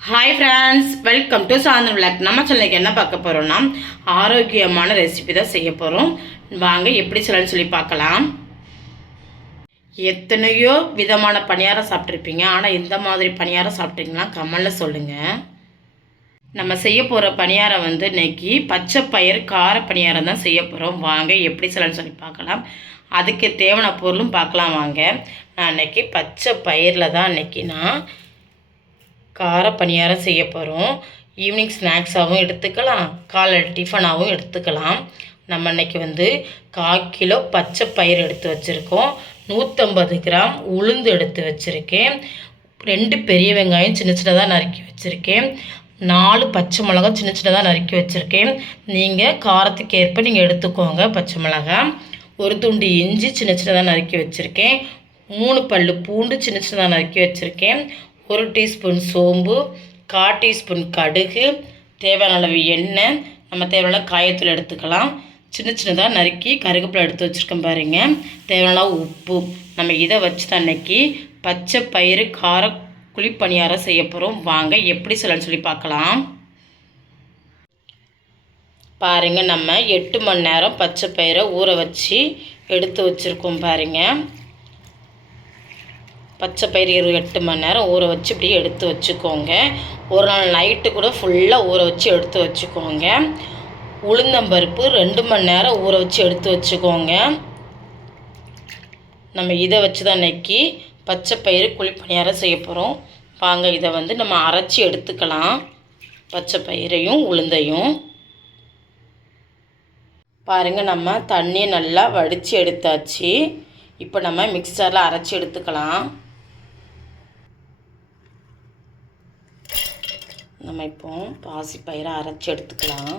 Hi friends welcome to Santhan vlog நம்ம சென்னைக்கு என்ன பார்க்க போகிறோம்னா ஆரோக்கியமான ரெசிபி தான் செய்ய போகிறோம் வாங்க எப்படி சொல்லணும்னு சொல்லி பார்க்கலாம். எத்தனையோ விதமான பணியாரம் சாப்பிட்ருப்பீங்க ஆனால் இந்த மாதிரி பணியாரம் சாப்பிட்டீங்கன்னா கமெண்டில் சொல்லுங்கள் நம்ம செய்ய போகிற பணியாரம் வந்து இன்னைக்கு பச்சை பயிர் கார பணியாரம் தான் செய்ய போகிறோம் வாங்க எப்படி சொல்லணும்னு சொல்லி பார்க்கலாம். அதுக்கு தேவையான பொருளும் பார்க்கலாம் வாங்க. நான் இன்னைக்கு பச்சை பயிரில் தான் இன்னைக்கு நான் கார பணியாரம் செய்ய போகிறோம் ஈவினிங் ஸ்நாக்ஸாகவும் எடுத்துக்கலாம். காலை டிஃபனாகவும் எடுத்துக்கலாம். நம்ம இன்றைக்கி வந்து கால் கிலோ பச்சை பயிர் எடுத்து வச்சுருக்கோம். நூற்றம்பது கிராம் உளுந்து எடுத்து வச்சுருக்கேன். ரெண்டு பெரிய வெங்காயம் சின்ன சின்னதாக நறுக்கி வச்சுருக்கேன். நாலு பச்சை மிளகா சின்ன சின்னதாக நறுக்கி வச்சுருக்கேன். நீங்கள் காரத்துக்கு ஏற்ப நீங்கள் எடுத்துக்கோங்க பச்சை மிளகா ஒரு துண்டு இஞ்சி சின்ன சின்னதாக நறுக்கி வச்சுருக்கேன். மூணு பல்லு பூண்டு சின்ன சின்னதாக நறுக்கி வச்சுருக்கேன். ஒரு டீஸ்பூன் சோம்பு கால் டீஸ்பூன் கடுகு தேவையான அளவு எண்ணெய். நம்ம தேவையான காயத்தூள் எடுத்துக்கலாம். சின்ன சின்னதாக நறுக்கி கருவேப்பிலை எடுத்து வச்சுருக்கோம் பாருங்க. தேவையான உப்பு. நம்ம இதை வச்சு தான் அன்னைக்கு பச்சை பயிறு கார குழிப்பணியாரம் செய்ய போகிறோம் வாங்க எப்படி சொல்லணும்னு சொல்லி பார்க்கலாம். பாருங்கள் நம்ம எட்டு மணி நேரம் பச்சை பயிரை ஊற வச்சு எடுத்து வச்சுருக்கோம் பாருங்கள் பச்சை பயிறு இரு எட்டு மணி நேரம் ஊற வச்சு இப்படி எடுத்து வச்சுக்கோங்க. ஒரு நாள் நைட்டு கூட ஃபுல்லாக ஊற வச்சு எடுத்து வச்சுக்கோங்க. உளுந்தம்பருப்பு ரெண்டு மணி நேரம் ஊற வச்சு எடுத்து வச்சுக்கோங்க. நம்ம இதை வச்சு தான் இன்னைக்கு பச்சை பயிறு குழிப்பணியாரம் செய்ய போகிறோம் வாங்க இதை வந்து நம்ம அரைச்சி எடுத்துக்கலாம். பச்சை பயிரையும் உளுந்தையும். பாருங்கள் நம்ம தண்ணியை நல்லா வடித்து எடுத்தாச்சு. இப்போ நம்ம மிக்சரில் அரைச்சி எடுத்துக்கலாம். நம்ம இப்போ பாசி பயிரை அரைச்சி எடுத்துக்கலாம்.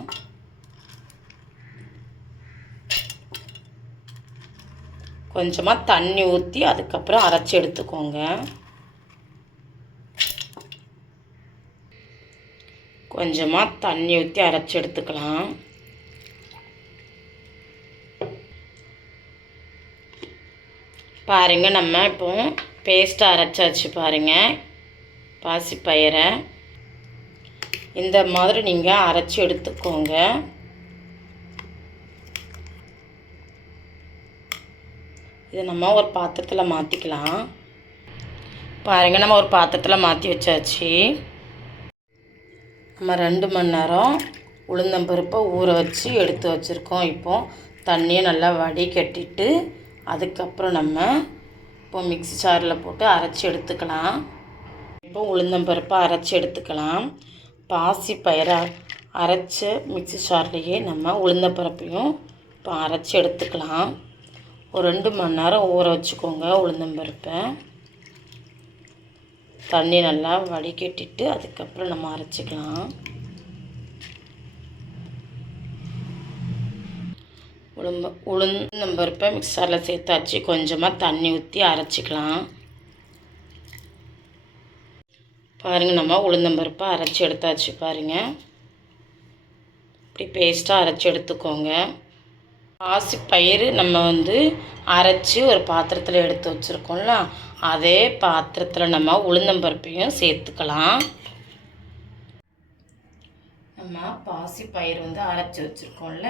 கொஞ்சமாக தண்ணி ஊற்றி அதுக்கப்புறம் அரைச்சி எடுத்துக்கோங்க. கொஞ்சமாக தண்ணி ஊற்றி அரைச்சி எடுத்துக்கலாம். பாருங்கள் நம்ம இப்போ பேஸ்ட்டாக அரைச்சாச்சு பாருங்கள் பாசிப்பயிரை இந்த மாதிரி நீங்கள் அரைச்சி எடுத்துக்கோங்க. இதை நம்ம ஒரு பாத்திரத்தில் மாற்றிக்கலாம் பாருங்கள் நம்ம ஒரு பாத்திரத்தில் மாற்றி வச்சாச்சு. நம்ம ரெண்டு மணி நேரம் உளுந்தம்பருப்பை ஊற வச்சு எடுத்து வச்சுருக்கோம். இப்போ தண்ணியை நல்லா வடிகட்டிட்டு அதுக்கப்புறம் நம்ம இப்போ மிக்சி சாரில் போட்டு அரைச்சி எடுத்துக்கலாம். இப்போ உளுந்தம்பருப்பை அரைச்சி எடுத்துக்கலாம். பாசி பயிரை அரைச்ச மிக்ஸி சார்லேயே நம்ம உளுந்தம்பருப்பையும் இப்போ அரைச்சி எடுத்துக்கலாம். ஒரு ரெண்டு மணி நேரம் ஊற வச்சுக்கோங்க உளுந்தம்பருப்பை தண்ணி நல்லா வடிகட்டிட்டு அதுக்கப்புறம் நம்ம அரைச்சிக்கலாம். உளும்ப உளுந்தம்பருப்பை மிக்சரில் சேர்த்தாச்சு. கொஞ்சமாக தண்ணி ஊற்றி அரைச்சிக்கலாம். பாருங்கள் நம்ம உளுந்தம்பருப்பை அரைச்சி எடுத்தாச்சு பாருங்கள் இப்படி பேஸ்ட்டாக அரைச்சி எடுத்துக்கோங்க. பாசி பயிறு நம்ம வந்து அரைச்சி ஒரு பாத்திரத்தில் எடுத்து வச்சுருக்கோம்ல அதே பாத்திரத்தில் நம்ம உளுந்தம்பருப்பையும் சேர்த்துக்கலாம். நம்ம பாசி பயிர் வந்து அரைச்சி வச்சுருக்கோம்ல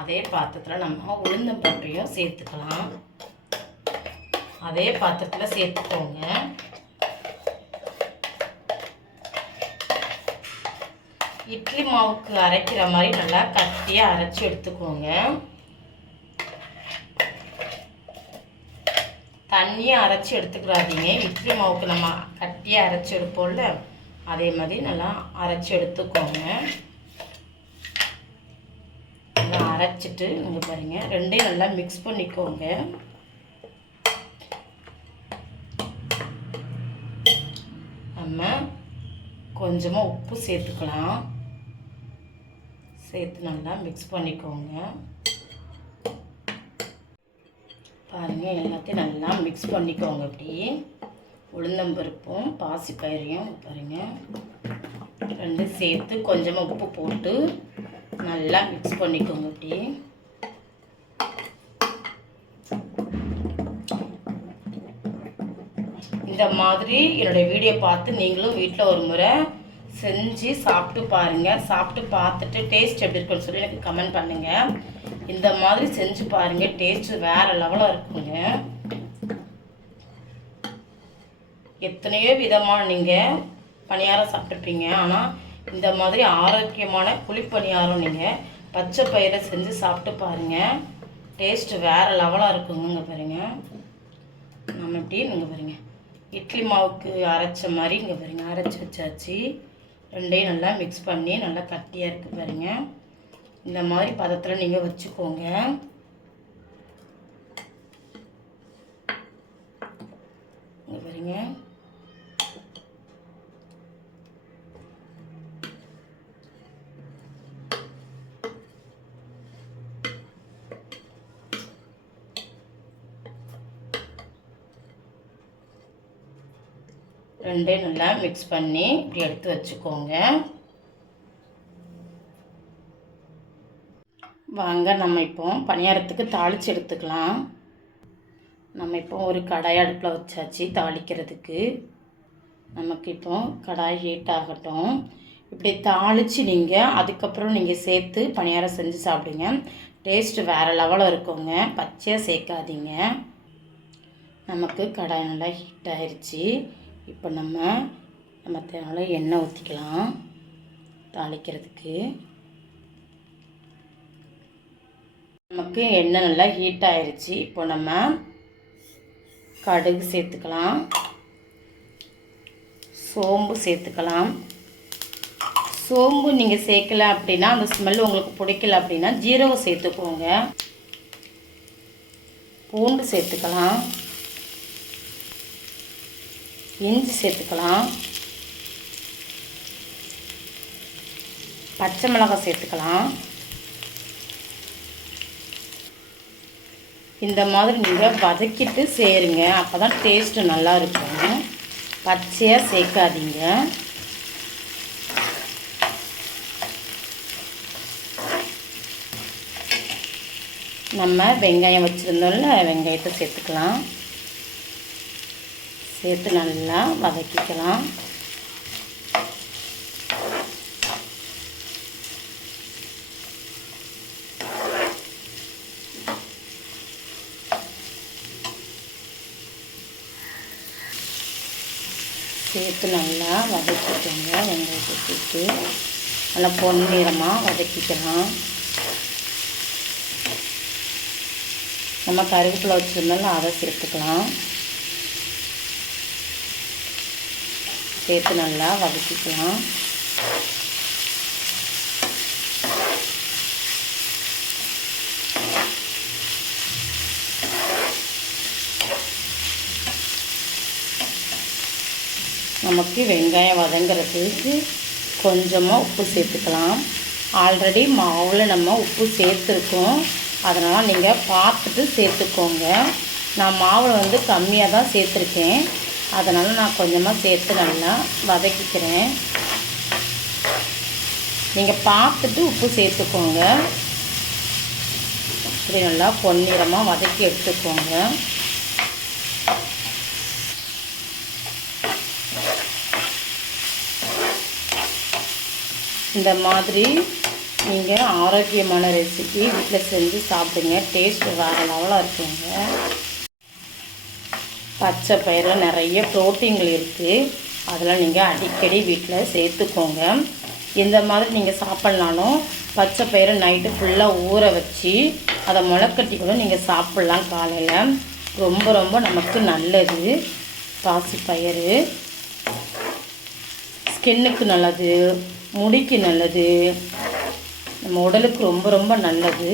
அதே பாத்திரத்தில் நம்ம உளுந்தம்பருப்பையும் சேர்த்துக்கலாம். அதே பாத்திரத்தில் சேர்த்துக்கோங்க. இட்லி மாவுக்கு அரைக்கிற மாதிரி நல்லா கட்டியாக அரைச்சி எடுத்துக்கோங்க. தண்ணியை அரைச்சி எடுத்துக்கிறாதீங்க இட்லி மாவுக்கு நம்ம கட்டியாக அரைச்சி எடுப்போம்ல அதே மாதிரி நல்லா அரைச்சி எடுத்துக்கோங்க. நல்லா அரைச்சிட்டு நீங்கள் பாருங்கள் ரெண்டையும் நல்லா மிக்ஸ் பண்ணிக்கோங்க. நம்ம கொஞ்சமாக உப்பு சேர்த்துக்கலாம். சேர்த்து நல்லா மிக்ஸ் பண்ணிக்கோங்க. பாருங்கள் எல்லாத்தையும் நல்லா மிக்ஸ் பண்ணிக்கோங்க இப்படி. உளுந்தம்பருப்பும் பாசிப்பயிரையும் பாருங்கள் ரெண்டும் சேர்த்து கொஞ்சமாக உப்பு போட்டு நல்லா மிக்ஸ் பண்ணிக்கோங்க இப்படி. இந்த மாதிரி என்னுடைய வீடியோ பார்த்து நீங்களும் வீட்டில் ஒரு முறை செஞ்சு சாப்பிட்டு பாருங்கள் சாப்பிட்டு பார்த்துட்டு டேஸ்ட் எப்படி இருக்குன்னு சொல்லி எனக்கு கமெண்ட் பண்ணுங்கள் இந்த மாதிரி செஞ்சு பாருங்கள் டேஸ்ட்டு வேறு லெவலாக இருக்குங்க. எத்தனையோ விதமாக நீங்கள் பணியாரம் சாப்பிட்ருப்பீங்க ஆனால் இந்த மாதிரி ஆரோக்கியமான குழிப்பணியாரம் நீங்கள் பச்சை பயிரை செஞ்சு சாப்பிட்டு பாருங்கள் டேஸ்ட்டு வேறு லெவலாக இருக்குங்க பாருங்கள் நம்ம எப்படி இங்கே பாருங்க. இட்லி மாவுக்கு அரைச்ச மாதிரி இங்கே பாருங்க. அரைச்சி வச்சாச்சு. ரெண்டையும் நல்லா மிக்ஸ் பண்ணி நல்லா கட்டியாக இருக்குது பாருங்க. இந்த மாதிரி பதத்தில் நீங்கள் வச்சுக்கோங்க. பாருங்கள் ரெண்டையும் நல்லா மிக்ஸ் பண்ணி இப்படி எடுத்து வச்சுக்கோங்க. வாங்க நம்ம இப்போ பணியாரத்துக்கு தாளித்து எடுத்துக்கலாம். நம்ம இப்போ ஒரு கடாய் அடுப்பில் வச்சாச்சு தாளிக்கிறதுக்கு. நமக்கு இப்போ கடாய் ஹீட் ஆகட்டும். இப்படி தாளித்து நீங்கள் அதுக்கப்புறம் நீங்கள் சேர்த்து பணியாரம் செஞ்சு சாப்பிடுங்க. டேஸ்ட்டு வேறு லெவலில் இருக்குங்க. பச்சையாக சேர்க்காதீங்க. நமக்கு கடாய் நல்லா ஹீட் ஆயிடுச்சு இப்போ நம்ம நம்ம தேவையான எண்ணெய் ஊற்றிக்கலாம். தாளிக்கிறதுக்கு. நமக்கு எண்ணெய் நல்லா ஹீட் ஆயிடுச்சு இப்போ நம்ம கடுகு சேர்த்துக்கலாம். சோம்பு சேர்த்துக்கலாம். சோம்பு நீங்கள் சேர்க்கல அப்படின்னா அந்த ஸ்மெல் உங்களுக்கு பிடிக்கல அப்படின்னா ஜீரகம் சேர்த்துக்கோங்க. பூண்டு சேர்த்துக்கலாம். இஞ்சி சேர்த்துக்கலாம். பச்சை மிளகாய் சேர்த்துக்கலாம். இந்த மாதிரி நீங்கள் வதக்கிட்டு சேருங்க. அப்போ தான் டேஸ்ட்டு நல்லா இருக்கும். பச்சையாக சேர்க்காதீங்க. நம்ம வெங்காயம் வச்சுருந்தோம்ல வெங்காயத்தை சேர்த்துக்கலாம். சேர்த்து நல்லா வதக்கிக்கலாம். சேர்த்து நல்லா வதக்கிக்கோங்க வெங்காயத்தை சேர்த்து. நல்லா பொன்னிறமாக வதக்கிக்கலாம். நம்ம கருவேப்பிலை வச்சுருந்தாலும் அதை சேர்த்துக்கலாம். சேர்த்து நல்லா வதக்கிக்கலாம். நமக்கு வெங்காயம் வதங்குறதுக்கு கொஞ்சமாக உப்பு சேர்த்துக்கலாம். ஆல்ரெடி மாவில் நம்ம உப்பு சேர்த்துருக்கோம். அதனால் நீங்கள் பார்த்துட்டு சேர்த்துக்கோங்க. நான் மாவில் வந்து கம்மியாக தான் சேர்த்துருக்கேன். அதனால் நான் கொஞ்சமாக சேர்த்து நல்லா வதக்கிக்கிறேன். நீங்கள் பார்த்துட்டு உப்பு சேர்த்துக்கோங்க. இப்படி நல்லா பொன்னிறமாக வதக்கி எடுத்துக்கோங்க. இந்த மாதிரி நீங்கள் ஆரோக்கியமான ரெசிபி வீட்டில் செஞ்சு சாப்பிடுங்க. டேஸ்ட் வேறு லெவலாக இருக்குங்க. பச்சை பயிரில் நிறைய ப்ரோட்டீன்கள் இருக்குது அதெல்லாம் நீங்கள் அடிக்கடி வீட்டில் சேர்த்துக்கோங்க. இந்த மாதிரி நீங்கள் சாப்பிட்னாலும் பச்சை பயிரை நைட்டு ஃபுல்லாக ஊற வச்சு அதை முளைக்கட்டி கூட நீங்கள் சாப்பிட்லாம் காலையில். ரொம்ப ரொம்ப நமக்கு நல்லது. பாசி பயிறு. ஸ்கின்னுக்கு நல்லது முடிக்கு நல்லது. நம்ம உடலுக்கு ரொம்ப ரொம்ப நல்லது.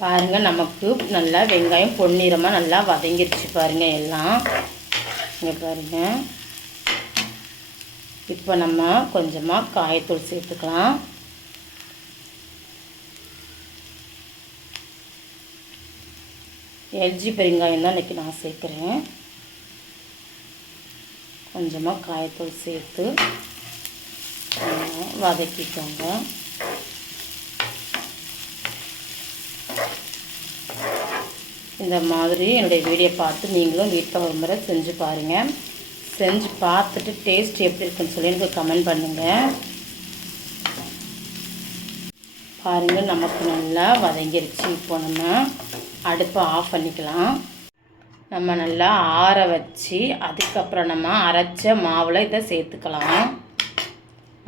பாருங்கள் நமக்கு நல்லா வெங்காயம் பொன்னிறமாக நல்லா வதங்கிருச்சு பாருங்கள் எல்லாம். இங்கே பாருங்கள் இப்போ நம்ம கொஞ்சமாக காயத்தூள் சேர்த்துக்கலாம். எல்ஜி பெருங்காயம் தான் இன்றைக்கி நான் சேர்க்குறேன். கொஞ்சமாக காயத்தூள் சேர்த்து வதக்கிக்கோங்க. இந்த மாதிரி என்னுடைய வீடியோ பார்த்து நீங்களும் வீட்டில் ஒரு முறை செஞ்சு பாருங்கள் செஞ்சு பார்த்துட்டு டேஸ்ட் எப்படி இருக்குன்னு சொல்லி எனக்கு கமெண்ட் பண்ணுங்கள் பாருங்கள் நமக்கு நல்லா வதங்கிருச்சு. இப்போ நம்ம அடுப்பை ஆஃப் பண்ணிக்கலாம். நம்ம நல்லா ஆற வச்சு அதுக்கப்புறம் நம்ம அரைச்ச மாவில் இதை சேர்த்துக்கலாம்.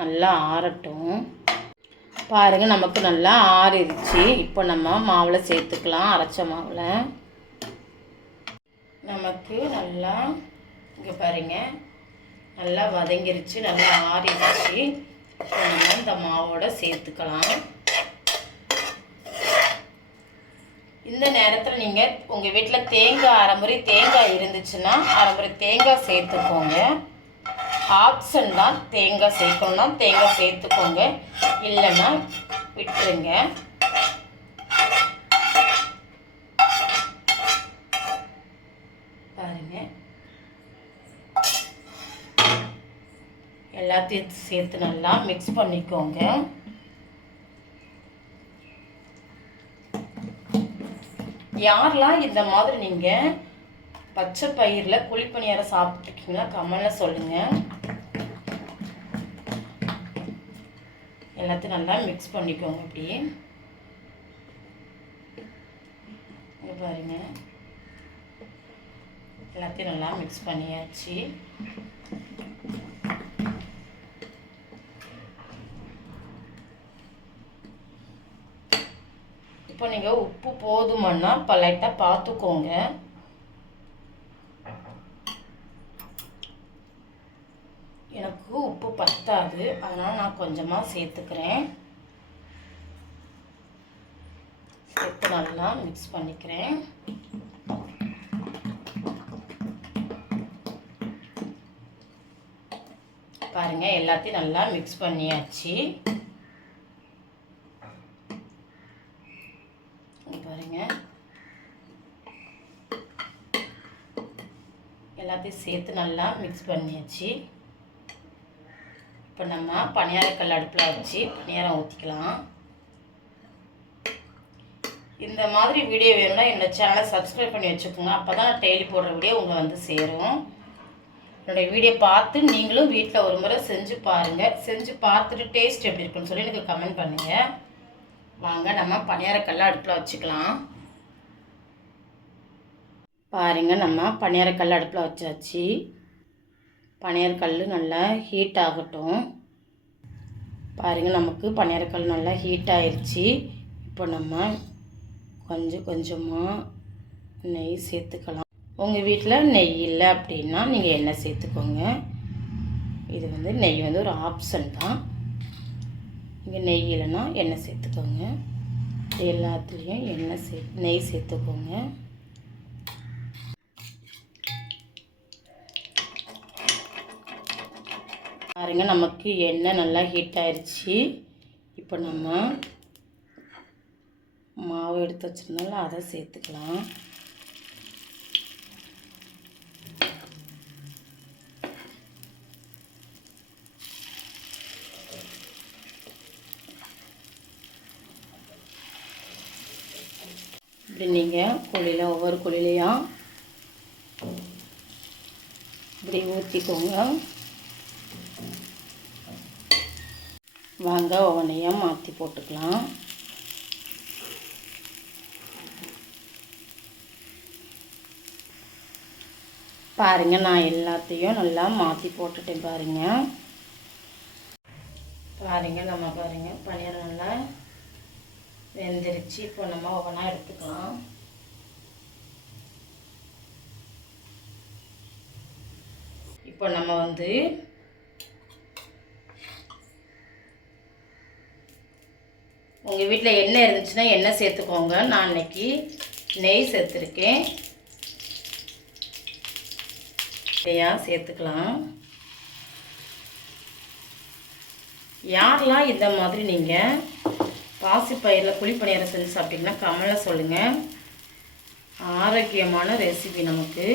நல்லா ஆறட்டும். பாருங்கள் நமக்கு நல்லா ஆறிடுச்சு. இப்போ நம்ம மாவில் சேர்த்துக்கலாம் அரைச்ச மாவில். நமக்கு நல்லா இங்கே பாருங்க நல்லா வதங்கிருச்சு நல்லா ஆறிடுச்சு. இப்போ நம்ம இந்த மாவோட சேர்த்துக்கலாம். இந்த நேரத்தில் நீங்கள் உங்கள் வீட்டில் தேங்காய் அரைமுறை தேங்காய் இருந்துச்சுன்னா அரைமுறை தேங்காய் சேர்த்துக்கோங்க. ஆப்ஷன் தான் தேங்காய் சேர்க்கணும்னா தேங்காய் சேர்த்துக்கோங்க. இல்லைன்னா விட்டுருங்க. எல்லாத்தையும் சேர்த்து நல்லா மிக்ஸ் பண்ணிக்கோங்க. யாரெல்லாம் இந்த மாதிரி நீங்கள் பச்சை பயிரில் குழிப்பணியாரம் சாப்பிட்ருக்கீங்களா கமெண்டில் சொல்லுங்கள் எல்லாத்தையும் நல்லா மிக்ஸ் பண்ணிக்கோங்க இப்படி பாருங்க. எல்லாத்தையும் நல்லா மிக்ஸ் பண்ணியாச்சு. இப்போ நீங்கள் உப்பு போதுமானா இப்போ லைட்டாக பார்த்துக்கோங்க எனக்கு உப்பு பத்தாது அதனால் நான் கொஞ்சமாக சேர்த்துக்கிறேன். சேர்த்து நல்லா மிக்ஸ் பண்ணிக்கிறேன். பாருங்க எல்லாத்தையும் நல்லா மிக்ஸ் பண்ணியாச்சு இங்க பாருங்க எல்லாத்தையும் சேர்த்து நல்லா மிக்ஸ் பண்ணியாச்சு. இப்போ நம்ம பணியாரக்கல் அடுப்பில் வச்சு பணியாரம் ஊற்றிக்கலாம் இந்த மாதிரி வீடியோ வேணும்னா என்னோடய சேனலை சப்ஸ்கிரைப் பண்ணி வச்சுக்கோங்க. அப்போ தான் நான் டெய்லி போடுற வீடியோ உங்களை வந்து சேரும். என்னுடைய வீடியோ பார்த்து நீங்களும் வீட்டில் ஒரு முறை செஞ்சு பாருங்கள் செஞ்சு பார்த்துட்டு டேஸ்ட் எப்படி இருக்குன்னு சொல்லி எனக்கு கமெண்ட் பண்ணுங்கள் வாங்க நம்ம பணியாரக்கல்லாம் அடுப்பில் வச்சுக்கலாம். பாருங்க நம்ம பணியாரக்கல் அடுப்பில் வச்சாச்சு. பணியாரக்கல் நல்லா ஹீட் ஆகட்டும். பாருங்கள் நமக்கு பணியாரக்கல் நல்லா ஹீட் ஆயிடுச்சு இப்போ நம்ம கொஞ்சம் கொஞ்சமாக நெய் சேர்த்துக்கலாம். உங்கள் வீட்டில் நெய் இல்லை அப்படின்னா நீங்கள் எண்ணெய் சேர்த்துக்கோங்க. இது வந்து நெய் வந்து ஒரு ஆப்ஷன் தான். நீங்கள் நெய் இல்லைன்னா எண்ணெய் சேர்த்துக்கோங்க. எல்லாத்துலேயும் எண்ணெய் சே நெய் சேர்த்துக்கோங்க. பாருங்கள் நமக்கு எண்ணெய் நல்லா ஹீட் ஆயிடுச்சு இப்போ நம்ம மாவு எடுத்து வச்சிருந்தாலும் அதை சேர்த்துக்கலாம். இப்படி நீங்கள் குழியில் ஒவ்வொரு குழிலையும் இப்படி ஊற்றிக்கோங்க வாங்க ஓவனையும் மாற்றி போட்டுக்கலாம். பாருங்க நான் எல்லாத்தையும் நல்லா மாற்றி போட்டுட்டேன் பாருங்க. பாருங்க நம்ம பாருங்க பனியாரம் நல்லா வெந்துருச்சு. இப்போ நம்ம ஒவ்வொன்றா எடுத்துக்கலாம். இப்போ நம்ம வந்து உங்கள் வீட்டில் எண்ணெய் இருந்துச்சுன்னா எண்ணெய் சேர்த்துக்கோங்க. நான் இன்னைக்கு நெய் சேர்த்துருக்கேன். நெய்யாக சேர்த்துக்கலாம். யாரெல்லாம் இந்த மாதிரி நீங்கள் பாசிப்பயிரில் குழிப்பணியாரம் செஞ்சு சாப்பிட்டீங்கன்னா கமலில் சொல்லுங்கள் ஆரோக்கியமான ரெசிபி நமக்கு.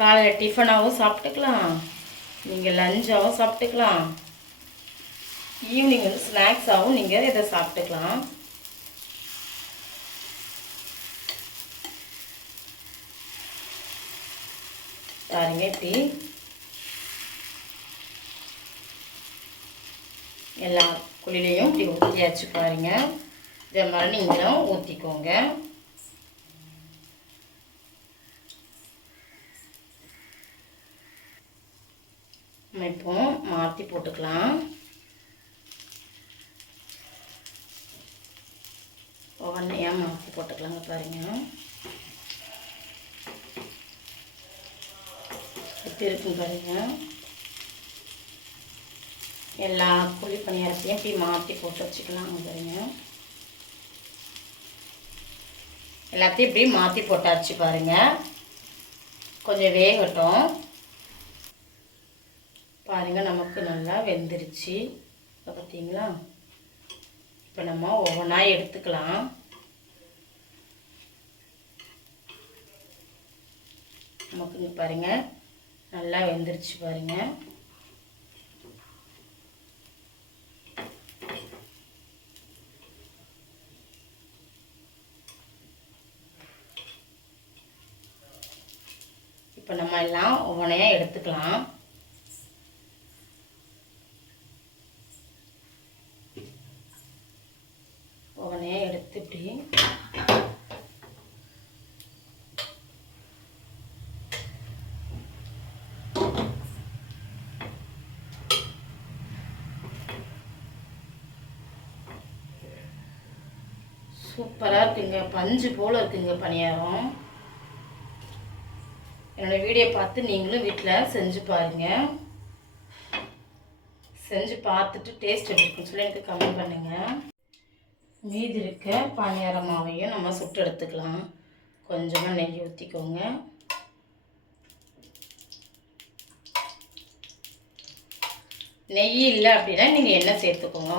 காலையில் டிஃபனாகவும் சாப்பிட்டுக்கலாம். நீங்கள் லஞ்சாகவும் சாப்பிட்டுக்கலாம். ஈவினிங் வந்து ஸ்நாக்ஸாகவும் நீங்கள் இதை சாப்பிட்டுக்கலாம். பாருங்க இப்படி. எல்லா குழிலையும் இப்படி ஊற்றியாச்சு பாருங்க. இதை மாதிரி நீங்களும் ஊற்றிக்கோங்க நம்ம இப்போ மாற்றி போட்டுக்கலாம் ஒவ்வொன்றையாக மாற்றி போட்டுக்கலாங்க பாருங்க. எப்படி இருக்கும் பாருங்க. எல்லா குழி பணியாரத்தையும் இப்படி மாற்றி போட்டு வச்சுக்கலாங்க பாருங்க. எல்லாத்தையும் இப்படி மாற்றி போட்டாச்சு பாருங்க. கொஞ்சம் வேகட்டும். பாருங்க நமக்கு நல்லா வெந்துருச்சு. இப்போ பார்த்தீங்களா இப்போ நம்ம ஒவ்வொன்றா எடுத்துக்கலாம். நமக்கு பாருங்கள் பாருங்க. நல்லா வெந்துருச்சு பாருங்க. இப்போ நம்ம எல்லாம் ஒவ்வொன்றையாக எடுத்துக்கலாம் ஒவ்வொன்றையா எடுத்து இப்படி சூப்பராக இருக்குங்க. பஞ்சு போல் இருக்குங்க பணியாரம். என்னோடய வீடியோ பார்த்து நீங்களும் வீட்டில் செஞ்சு பாருங்கள் செஞ்சு பார்த்துட்டு டேஸ்ட் எப்படி இருக்குன்னு சொல்லி எனக்கு கமெண்ட் பண்ணுங்கள் மீதி இருக்க பணியார மாவையும் நம்ம சுட்டு எடுத்துக்கலாம். கொஞ்சமாக நெய் ஊற்றிக்கோங்க நெய் இல்லை அப்படின்னா நீங்கள் எண்ணெய் சேர்த்துக்கோங்க.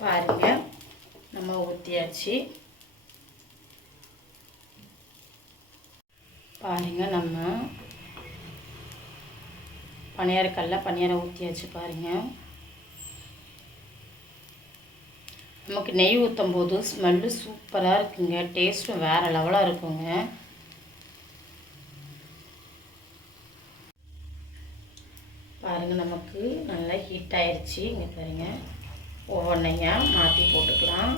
பாருங்க. நம்ம ஊற்றியாச்சு பாருங்க நம்ம பணியாரக்கல்ல பணியாரம் ஊற்றியாச்சு பாருங்க. நமக்கு நெய் ஊற்றும் போது ஸ்மெல்லு சூப்பராக இருக்குங்க. டேஸ்ட்டும் வேறு லெவலாக இருக்குங்க. பாருங்கள் நமக்கு நல்லா ஹீட் ஆயிடுச்சு இங்கே பாருங்கள் ஒவ்வொன்றையா மாற்றி போட்டுக்கலாம்.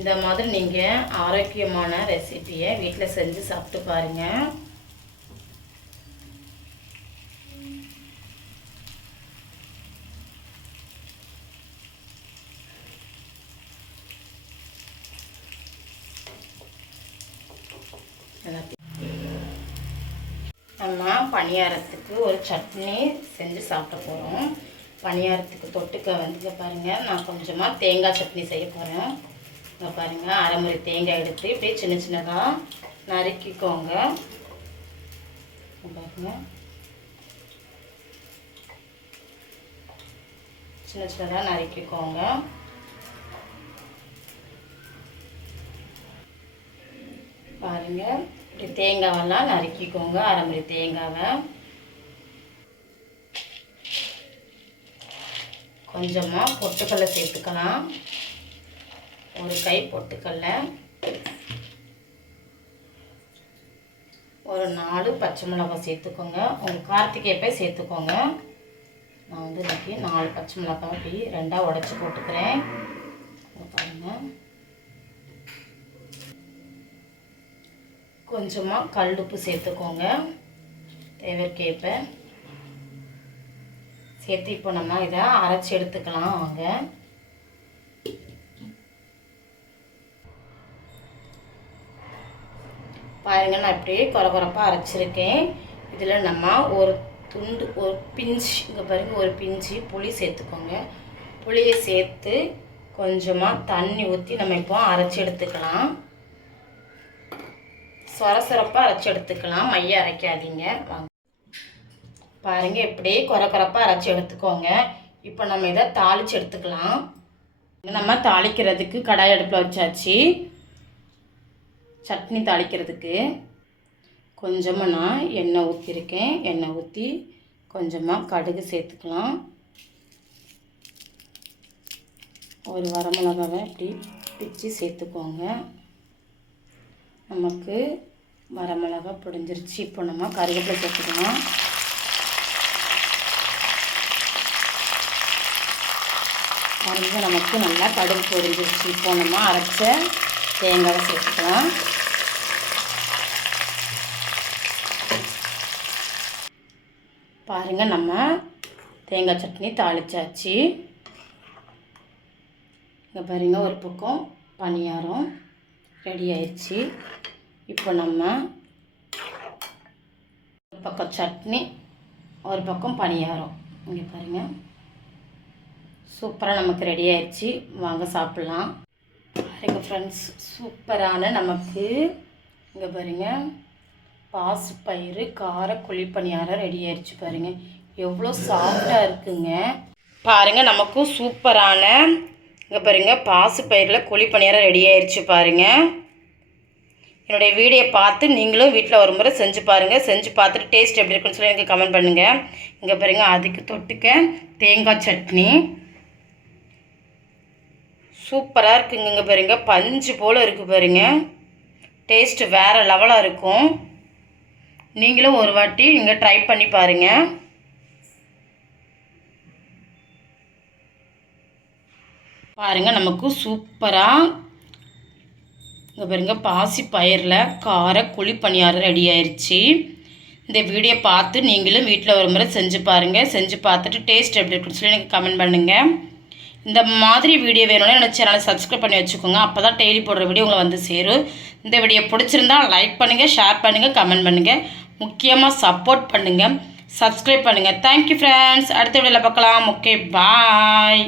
இந்த மாதிரி நீங்கள் ஆரோக்கியமான ரெசிபியை வீட்டில் செஞ்சு சாப்பிட்டு பாருங்கள் நம்ம பணியாரத்துக்கு ஒரு சட்னி செஞ்சு சாப்பிட போகிறோம் பணியாரத்துக்கு தொட்டுக்க வந்து பாருங்கள் நான் கொஞ்சமாக தேங்காய் சட்னி செய்ய போகிறேன் இங்கே பாருங்கள் அரைமுறை தேங்காய் எடுத்து இப்படியே சின்ன சின்னதாக நறுக்கிக்கோங்க. பாருங்க. சின்ன சின்னதாக நறுக்கிக்கோங்க. பாருங்க இப்படி தேங்காவெல்லாம் நறுக்கிக்கோங்க. அரைமுறை தேங்காவை. கொஞ்சமாக பொட்டுக்கடலை சேர்த்துக்கலாம். ஒரு கை பொட்டுக்கடலை. ஒரு நாலு பச்சை மிளகாய் சேர்த்துக்கோங்க. உங்கள் காரத்துக்கு சேர்த்துக்கோங்க. நான் வந்து இன்றைக்கி நாலு பச்சை மிளகாய் அப்படி ரெண்டாக உடச்சி போட்டுக்கிறேன். பாருங்க. கொஞ்சமாக கல்லுப்பு சேர்த்துக்கோங்க. தேவைக்கேற்ப. சேர்த்து இப்போ நம்ம இதை அரைச்சி எடுத்துக்கலாம் வாங்க. பாருங்க நான் இப்படியே குறை குறைப்பாக அரைச்சிருக்கேன். இதில் நம்ம ஒரு துண்டு ஒரு பிஞ்சு இங்கே பாருங்க ஒரு பிஞ்சு புளி சேர்த்துக்கோங்க. புளியை சேர்த்து கொஞ்சமாக தண்ணி ஊற்றி நம்ம இப்போ அரைச்சி எடுத்துக்கலாம். சொர சொரப்பாக அரைச்சி எடுத்துக்கலாம். மைய அரைக்காதீங்க. வாங்க. பாருங்கள் இப்படியே குறை குறைப்பாக அரைச்சி எடுத்துக்கோங்க. இப்போ நம்ம இதை தாளித்து எடுத்துக்கலாம். நம்ம தாளிக்கிறதுக்கு கடாய் அடுப்பில் வச்சாச்சு. சட்னி தாளிக்கிறதுக்கு கொஞ்சமாக நான் எண்ணெய் ஊற்றிருக்கேன் எண்ணெய் ஊற்றி கொஞ்சமாக கடுகு சேர்த்துக்கலாம். ஒரு வரமிளகாவை இப்படி பிச்சு சேர்த்துக்கோங்க. நமக்கு வரமிளகா பிடிஞ்சிருச்சு. இப்போ நம்ம கருவேப்பிலை சேர்த்துக்கலாம். கரும்பு நமக்கு நல்லா கடுகு பொரிஞ்சிருச்சு. இப்போ நம்ம அரைச்ச தேங்காவை சேர்த்துக்கலாம். பாருங்கள் நம்ம தேங்காய் சட்னி தாளிச்சாச்சு. இங்கே பாருங்க ஒரு பக்கம் பணியாரம் ரெடி ஆயிடுச்சு இப்போ நம்ம ஒரு பக்கம் சட்னி ஒரு பக்கம் பணியாரம். இங்கே பாருங்கள் சூப்பராக நமக்கு ரெடி ஆயிடுச்சு வாங்க சாப்பிட்லாம். பாருங்க ஃப்ரெண்ட்ஸ் சூப்பரான நமக்கு இங்கே பாருங்கள் பாசு பயிறு கார குழிப்பணியாரம் ரெடி ஆயிடுச்சு பாருங்கள் எவ்வளோ சாஃப்டாக இருக்குங்க. பாருங்கள் நமக்கும் சூப்பரான இங்கே பாருங்க பாசு பயிரில் குழி பணியாரம் ரெடி ஆயிடுச்சு பாருங்கள் என்னுடைய வீடியோ பார்த்து நீங்களும் வீட்டில் ஒரு முறை செஞ்சு பாருங்கள் செஞ்சு பார்த்துட்டு டேஸ்ட் எப்படி இருக்குன்னு சொல்லி எனக்கு கமெண்ட் பண்ணுங்கள் இங்கே பாருங்கள் அதுக்கு தொட்டுக்க தேங்காய் சட்னி சூப்பராக இருக்குங்க பாருங்க. பஞ்சு போல் இருக்குது பாருங்க. டேஸ்ட்டு வேறு லெவலாக இருக்கும். நீங்களும் ஒரு வாட்டி இங்கே ட்ரை பண்ணி பாருங்கள் பாருங்கள் நமக்கு சூப்பராக இங்கே பாருங்க பாசி பயிரில் கார குழி பணியாரம் ரெடி ஆயிடுச்சு இந்த வீடியோ பார்த்து நீங்களும் வீட்டில் ஒரு முறை செஞ்சு பாருங்கள் செஞ்சு பார்த்துட்டு டேஸ்ட் எப்படி இருக்குன்னு சொல்லி எனக்கு கமெண்ட் பண்ணுங்கள் இந்த மாதிரி வீடியோ வேணும்னா என்னோடய சேனலை சப்ஸ்கிரைப் பண்ணி வச்சுக்கோங்க. அப்போ தான் டெய்லி போடுற வீடியோ உங்களை வந்து சேரும். இந்த வீடியோ பிடிச்சிருந்தா லைக் பண்ணுங்கள் ஷேர் பண்ணுங்கள் கமெண்ட் பண்ணுங்கள் முக்கியமாக சப்போர்ட் பண்ணுங்கள் சப்ஸ்கிரைப் பண்ணுங்கள் தேங்க்யூ ஃப்ரெண்ட்ஸ் அடுத்த வீடியோவில் பார்க்கலாம். Okay bye